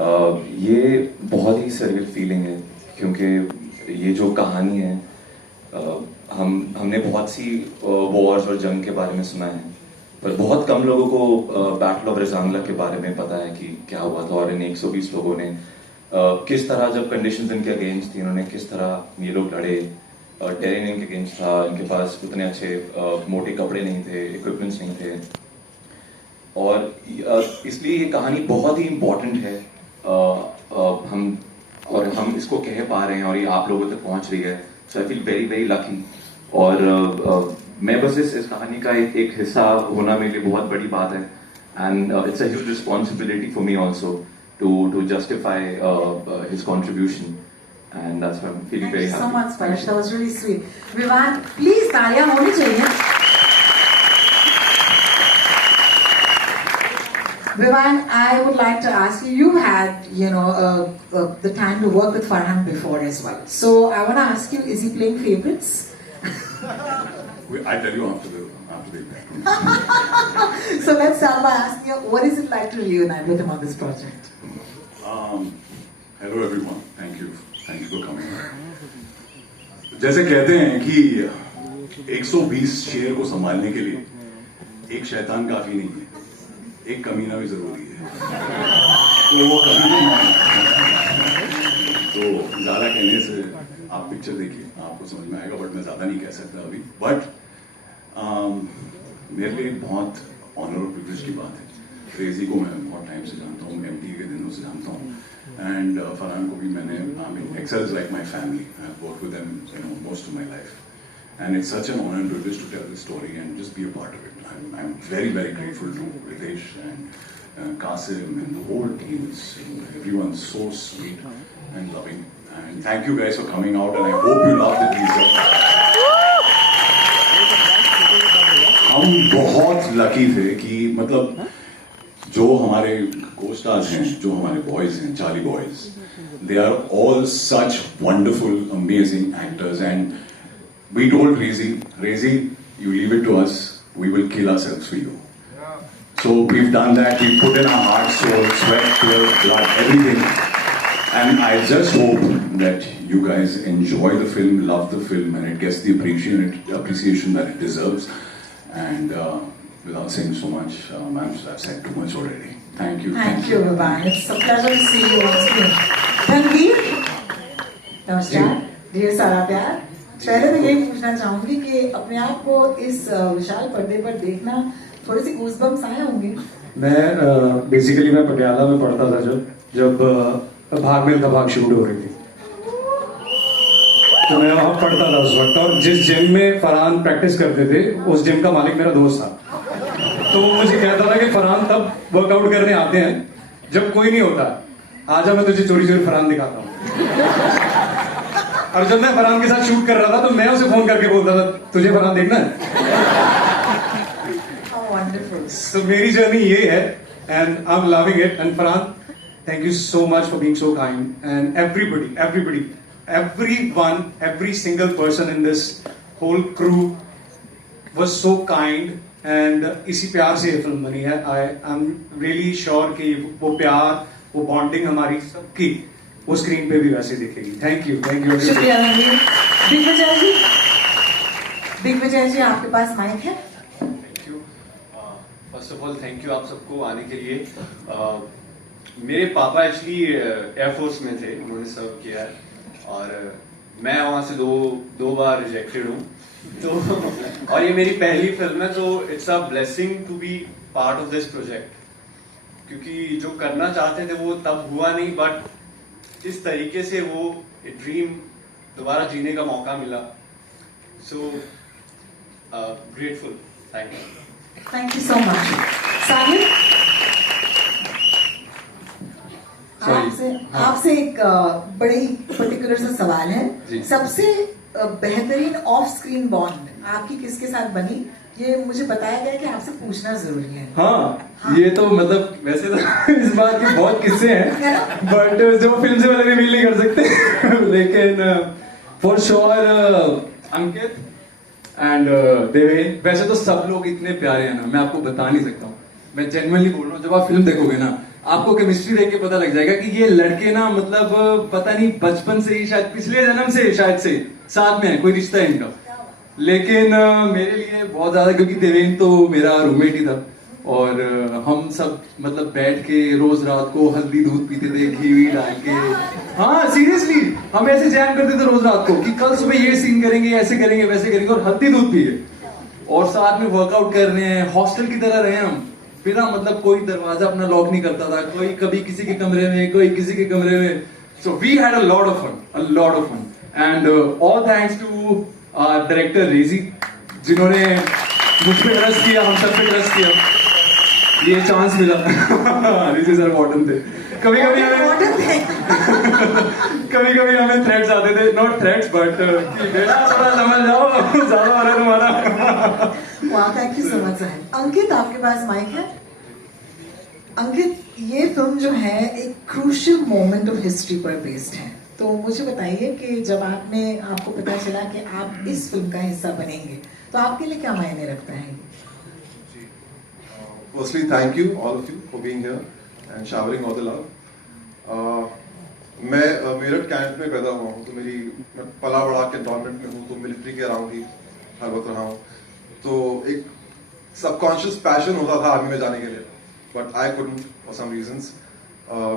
ये बहुत ही सर्विल फीलिंग है क्योंकि ये जो कहानी है हमने बहुत सी वॉर्स और जंग के बारे में सुना है, पर बहुत कम लोगों को बैटल ऑफ रजांगला के बारे में पता है कि क्या हुआ था। और इन 120 लोगों ने किस तरह, जब कंडीशंस इनके अगेंस्ट थी, इन्होंने किस तरह ये लोग लड़े। टेरेन इनके अगेंस्ट था, इनके पास उतने अच्छे मोटे कपड़े नहीं थे, इक्विपमेंट्स नहीं थे, और इसलिए ये कहानी बहुत ही इम्पोर्टेंट है। हम इसको कह पा रहे हैं और ये आप लोगों तक पहुंच रही है, so I feel very very lucky. और मैं बस इस कहानी का एक हिस्सा होना मेरे लिए बहुत बड़ी बात है, and it's a huge responsibility for me also to justify his contribution, and that's why I'm feeling very happy. Thank you so much, Sparsh. That was really sweet. Vivan, please तालियां होनी चाहिए. Vivan, I would like to ask you. You had, the time to work with Farhan before as well. So I want to ask you: is he playing favorites? I tell you after the So let's start by asking you, what is it like to reunite with him on this project? Hello everyone, thank you for coming. जैसे कहते हैं कि 120 शेर को संभालने के लिए एक शैतान काफी नहीं है, एक कमीना भी जरूरी है। तो वो कमीना तो ज्यादा कहने से आप पिक्चर देखिए, आपको समझ में आएगा, बट मैं ज्यादा नहीं कह सकता अभी। बट मेरे लिए बहुत ऑनर और प्रिविलेज की बात है। क्रेजी को मैं बहुत टाइम से जानता हूँ, एमटी के दिनों से जानता हूँ, एंड फरहान को भी मैंने, I mean Excel is like my family, I have worked with them most of my life, and it's such an honour and privilege to tell this story and just be a part of it. I am very very grateful to Ritesh and Qasim and the whole team. Everyone's so sweet and loving, and thank you guys for coming out, and I hope you love the teaser. हम बहुत lucky थे कि मतलब जो हमारे को-स्टार्स हैं, जो हमारे बॉयज हैं, Charlie boys, they are all such wonderful amazing actors, and we told Reji, you leave it to us, we will kill ourselves for you. So we've done that, we've put in our heart, soul, sweat, tear, blood, everything, and I just hope that you guys enjoy the film, love the film, and it gets the appreciation that it deserves. And without saying so much, I've said too much already. Thank you. Thank you, Vivan. It's a pleasure to see you on screen. Tanveer, नमस्कार, ढेर सारा प्यार. पहले तो यही पूछना चाहूंगी कि अपने आप को इस विशाल पर्दे पर देखना थोड़ी सी गूज़बम्स आए होंगे. मैं बेसिकली मैं पटियाला में पढ़ता था जब भाग मिल्खा भाग शूट हो रही थी, तो मैं वहाँ पढ़ता था उस वक्त, और जिस जिम में फरहान प्रैक्टिस करते थे उस जिम का मालिक मेरा दोस्त था. तो वो मुझे कहता था कि फरहान तब वर्कआउट करने आते हैं जब कोई नहीं होता, आजा मैं तुझे चोरी चोरी फरहान दिखाता हूँ. और जब मैं फरहान के साथ शूट कर रहा था तो मैं उसे फोन करके बोलता था, तुझे फरहान देखना है. So मेरी जर्नी ये है, and I'm loving it. And Farhan, thank you so much for being so kind. And everybody, everyone, every single person in this whole crew was so kind. And इसी प्यार से ये फिल्म बनी है. I'm really sure कि वो प्यार, वो बॉन्डिंग हमारी सबकी वो स्क्रीन पे भी वैसे दिखेगी. Thank you. शुक्रिया रणवीर. दिग्विजय जी, आपके पास माइक है. First of all thank you आप सबको आने के लिए. मेरे पापा एक्चुअली एयरफोर्स में थे, उन्होंने सर्व किया है, और मैं वहां से दो बार रिजेक्टेड हूँ. तो और ये मेरी पहली फिल्म है, तो it's a blessing to be part of this project, क्योंकि जो करना चाहते थे वो तब हुआ नहीं, बट इस तरीके से वो ड्रीम दोबारा जीने का मौका मिला. So grateful. Thank you. Thank you so much. साहिल, आपसे एक बड़ी पर्टिकुलर सा सवाल है. सबसे बेहतरीन ऑफ स्क्रीन बॉन्ड आपकी किसके साथ बनी? ये मुझे बताया गया कि आपसे पूछना जरूरी है. हाँ. ये तो मतलब वैसे तो इस बात के बहुत किस्से हैं, बट जो फिल्म से वाले रिवील नहीं कर सकते. लेकिन for sure Ankit and Deven. वैसे तो सब लोग इतने प्यारे हैं ना, मैं आपको बता नहीं सकता हूँ. मैं जेन्युइनली बोल रहा हूँ, जब आप फिल्म देखोगे ना आपको केमिस्ट्री देख के पता लग जाएगा कि ये लड़के ना मतलब पता नहीं बचपन से ही शायद पिछले जन्म से शायद से साथ में है, कोई रिश्ता है इनका। लेकिन मेरे लिए बहुत ज्यादा, क्योंकि देवेन तो मेरा रूममेट ही था और हम सब मतलब बैठ के रोज रात को हल्दी दूध पीते थे, घी वी डाल के। हाँ सीरियसली, हम ऐसे जैम करते थे रोज रात को कि कल सुबह ये सीन करेंगे, ऐसे करेंगे, वैसे करेंगे, और हल्दी दूध पिए और साथ में वर्कआउट कर रहे हैं। हॉस्टल की तरह रहे हम, बिना मतलब कोई दरवाजा अपना लॉक नहीं करता था, कोई कभी किसी के कमरे में, कोई किसी के कमरे में। So we had a lot of fun and all thanks to director Reji, जिन्होंने मुझ पे ट्रस्ट किया, हम सब पे ट्रस्ट किया, ये चांस मिला। रेजी सर मॉडर्न थे, कभी कभी हमें थ्रेट्स आते थे, नॉट थ्रेट्स बट बेटा थोड़ा समझ जाओ, ज्यादा हो रहा है तुम्हारा। वाह, थैंक यू सो मच साहिल। अंकित, आपके पास माइक है? अंकित, ये फिल्म जो है एक क्रूशियल मोमेंट ऑफ हिस्ट्री पर बेस्ड है, तो मुझे बताइए कि जब आपको पता चला कि आप इस फिल्म का हिस्सा बनेंगे, तो आपके लिए क्या मायने रखता है? Firstly, thank you all of you for being here and showering all the love. मैं मेरठ कैंट में पैदा हुआ हूँ, तो मैं पला बड़ा कैंटोनमेंट में हूँ, तो मिलिट्री के अराउंड ही हर वक्त रहा हूँ। तो एक सबकॉन्शियस पैशन होता था आर्मी में जाने के लिए, but I couldn't for some reasons.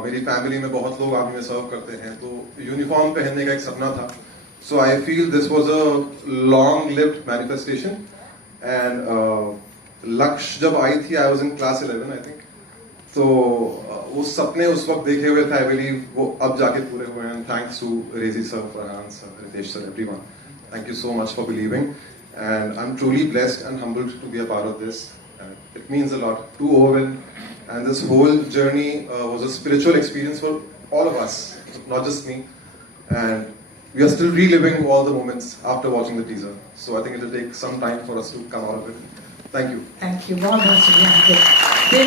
मेरी फैमिली में बहुत लोग आर्मी में सर्व करते हैं, तो यूनिफॉर्म पहनने का एक सपना था। So I feel this was a long lived manifestation and Lakshya जब आई थी, I was in class 11 I think, तो वो सपने उस वक्त देखे हुए थे, आई बिलीव वो अब जाके पूरे हुए हैं। Thanks to Reji sir, Farhan sir, Ritesh sir, everyone, thank you so much for believing and I am truly blessed and humbled to be a part of this. It means a lot to Owen, and this whole journey was a spiritual experience for all of us, not just me, and we are still reliving all the moments after watching the teaser, so I think it will take some time for us to come out of it. Thank you. Thank you, बहुत शुक्रिया अंकित।